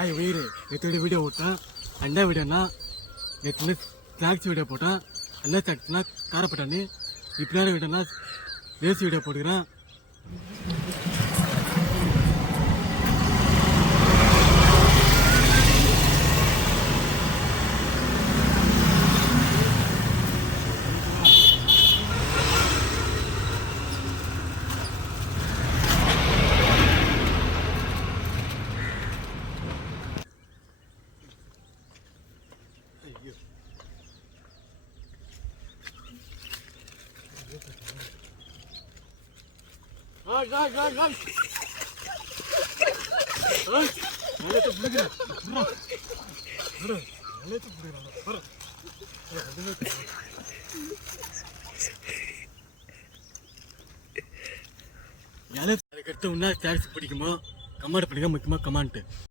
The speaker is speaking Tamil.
ஆய் வயிறு நேற்று வீடியோ போட்டேன். ரெண்டாவது வீடியோனா நேற்று ஸ்நாக்ஸ் வீடியோ போட்டேன். எல்லா ஸ்நாக்ஸ்னா காரப்பட்டானு. இப்போ வீடியோனா ரேஸ் வீடியோ போட்டுக்கிறேன். அதுக்கடுத்து இன்னும் ஸ்நாக்ஸ் பிடிக்குமோ கமெண்ட் பண்ணுங்க. முக்கியமாக கமெண்ட்